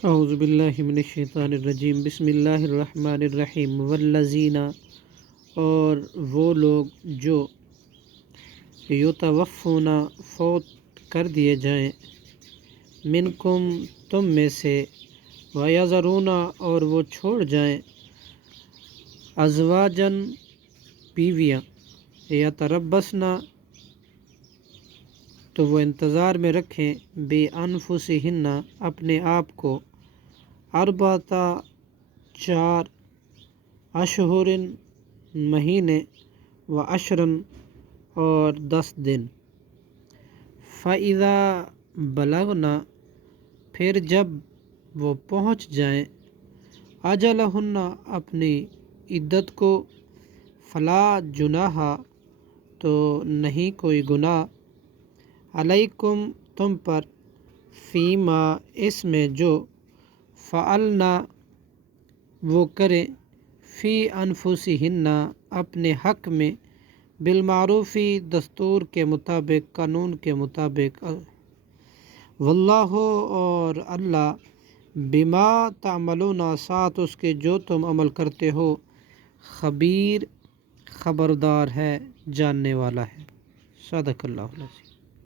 اعوذ باللہ من الشیطان الرجیم، بسم اللہ الرحمن الرحیم۔ والذین، اور وہ لوگ جو یتوفون فوت کر دیے جائیں، منکم تم میں سے، ویذرون اور وہ چھوڑ جائیں، ازواجن بیویاں، یتربصن تو وہ انتظار میں رکھیں، بے انفسہن اپنے آپ کو، اربعۃ 4 اشہر مہینے، و عشرن اور 10 دن، فَإِذَا بَلَغْنَ پھر جب وہ پہنچ جائیں، اجلہن اپنی عدت کو، فلا جناح تو نہیں کوئی گناہ، علیکم تم پر، فیما اس میں جو، فعلنا وہ کریں، فی انفسہن اپنے حق میں، بالمعروفی دستور کے مطابق، قانون کے مطابق، واللہ اور اللہ، بما تعملون ساتھ اس کے جو تم عمل کرتے ہو، خبیر خبردار ہے، جاننے والا ہے۔ صدق اللہ العظیم۔